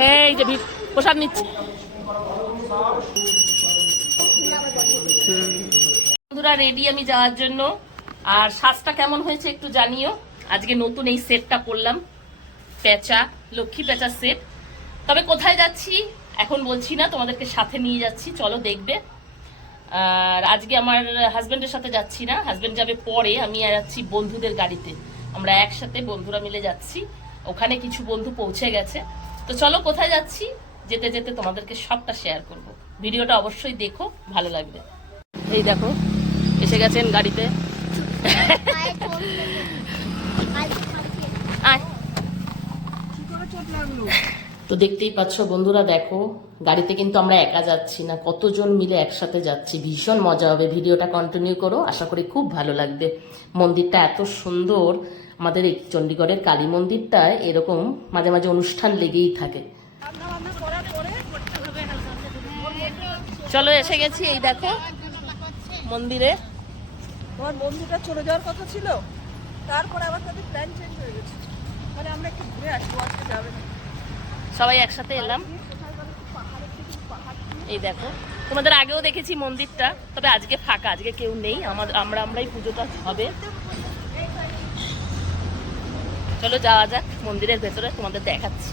এই যে প্রসাদ নিচ্ছি। বন্ধুরা রেডি আমি যাওয়ার জন্য। আর সাজটা কেমন হয়েছে একটু জানিও। আজকে নতুন এই সেটটা পরলাম, পেঁচা, লক্ষ্মী পেঁচা সেট। তবে কোথায় যাচ্ছি এখন বলছি না, তোমাদেরকে সাথে নিয়ে যাচ্ছি, চলো দেখবে। আর আজকে আমার হাজবেন্ডের সাথে যাচ্ছি না, হাজবেন্ড যাবে পরে। আমি যাচ্ছি বন্ধুদের গাড়িতে, আমরা একসাথে বন্ধুরা মিলে যাচ্ছি। ওখানে কিছু বন্ধু পৌঁছে গেছে। তো চলো কোথায় যাচ্ছি, যেতে যেতে তোমাদেরকে সবটা শেয়ার করব। ভিডিওটা অবশ্যই দেখো, ভালো লাগবে। এই দেখো এসে গেছেন গাড়িতে। তো দেখতেই পাচ্ছ বন্ধুরা, দেখো গাড়িতে কিন্তু আমরা একা যাচ্ছি না, কতজন মিলে একসাথে যাচ্ছি। ভীষণ মজা হবে, ভিডিওটা কন্টিনিউ করো, আশা করি খুব ভালো লাগবে। মন্দিরটা এত সুন্দর, আমাদের এই চণ্ডীগড়ের কালী মন্দিরটায় এরকম মাঝে মাঝে অনুষ্ঠান লেগেই থাকে। চলো এসে গেছি, এই দেখো মন্দিরে। তোমার বন্ধুটা চলে যাওয়ার কথা ছিল, তারপরে আবার তাদের প্ল্যান চেঞ্জ হয়ে গেছে। মানে আমরা একটু ঘুরে আসবো, আজকে যাবে না। সবাই একসাথে এলাম। এই দেখো, তোমাদের আগেও দেখেছি মন্দিরটা, তবে আজকে ফাঁকা, আজকে কেউ নেই, আমরাই পুজোটা হবে। চলো যাওয়া যাক মন্দিরের ভেতরে, তোমাদের দেখাচ্ছি।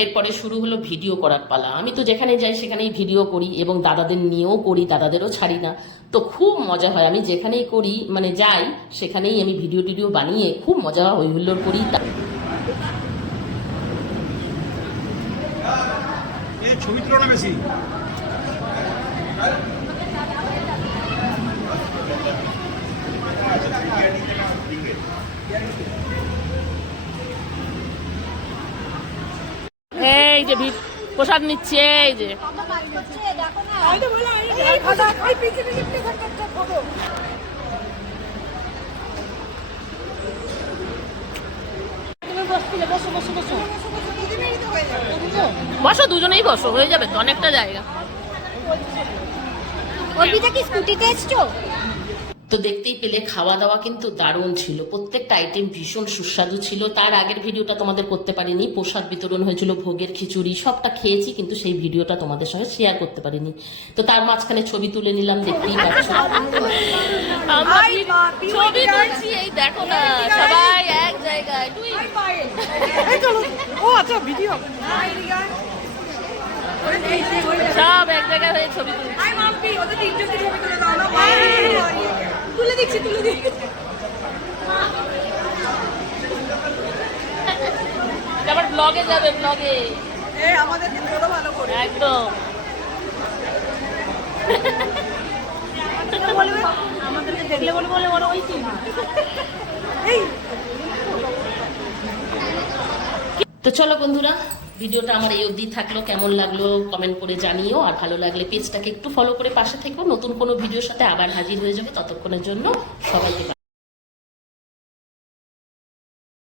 এরপরে শুরু হলো ভিডিও করার পালা। আমি তো যেখানে যাই সেখানেই ভিডিও করি এবং দাদাদের নিয়েও করি, দাদাদেরও ছাড়ি না। তো খুব মজা হয়, আমি যেখানেই করি মানে যাই সেখানেই আমি ভিডিও টিডিও বানিয়ে খুব মজা হই হুল্লোড় করি। এই ছবি তুলো না বেশি। এই যে প্রসাদ নিচ্ছে, এই যে বসো, দুজনেই বসো, হয়ে যাবে তো, অনেকটা জায়গা। স্কুটিতে এসছো? তো দেখতেই পেলে খাওয়া দাওয়া কিন্তু দারুণ ছিল, প্রত্যেকটা আইটেম ভীষণ সুস্বাদু ছিল। তার আগের ভিডিওটা তোমাদের করতে পারিনি, প্রসাদ বিতরণ হয়েছিল, ভোগের খিচুড়ি সবটা খেয়েছি, কিন্তু সেই ভিডিওটা তোমাদের সঙ্গে শেয়ার করতে পারিনি। তো তার মাঝখানে ছবি তুলে নিলাম, দেখতেই পাচ্ছ ছবি তুলছি। এই দেখো না, সবাই এক জায়গায়, সব এক জায়গায় হয়ে ছবি তুলছি। আবার ব্লগে যাবে, ব্লগে একদম। দেখলে বলে বলে ওরা ওই তো চলো বন্ধুরা, ভিডিওটা আমার এই অবধি থাকলো। কেমন লাগলো কমেন্ট করে জানিও, আর ভালো লাগলে পেজটাকে একটু ফলো করে পাশে থেকো। নতুন কোনো ভিডিওর সাথে আবার হাজির হয়ে যাবে, ততক্ষণের জন্য সবাইকে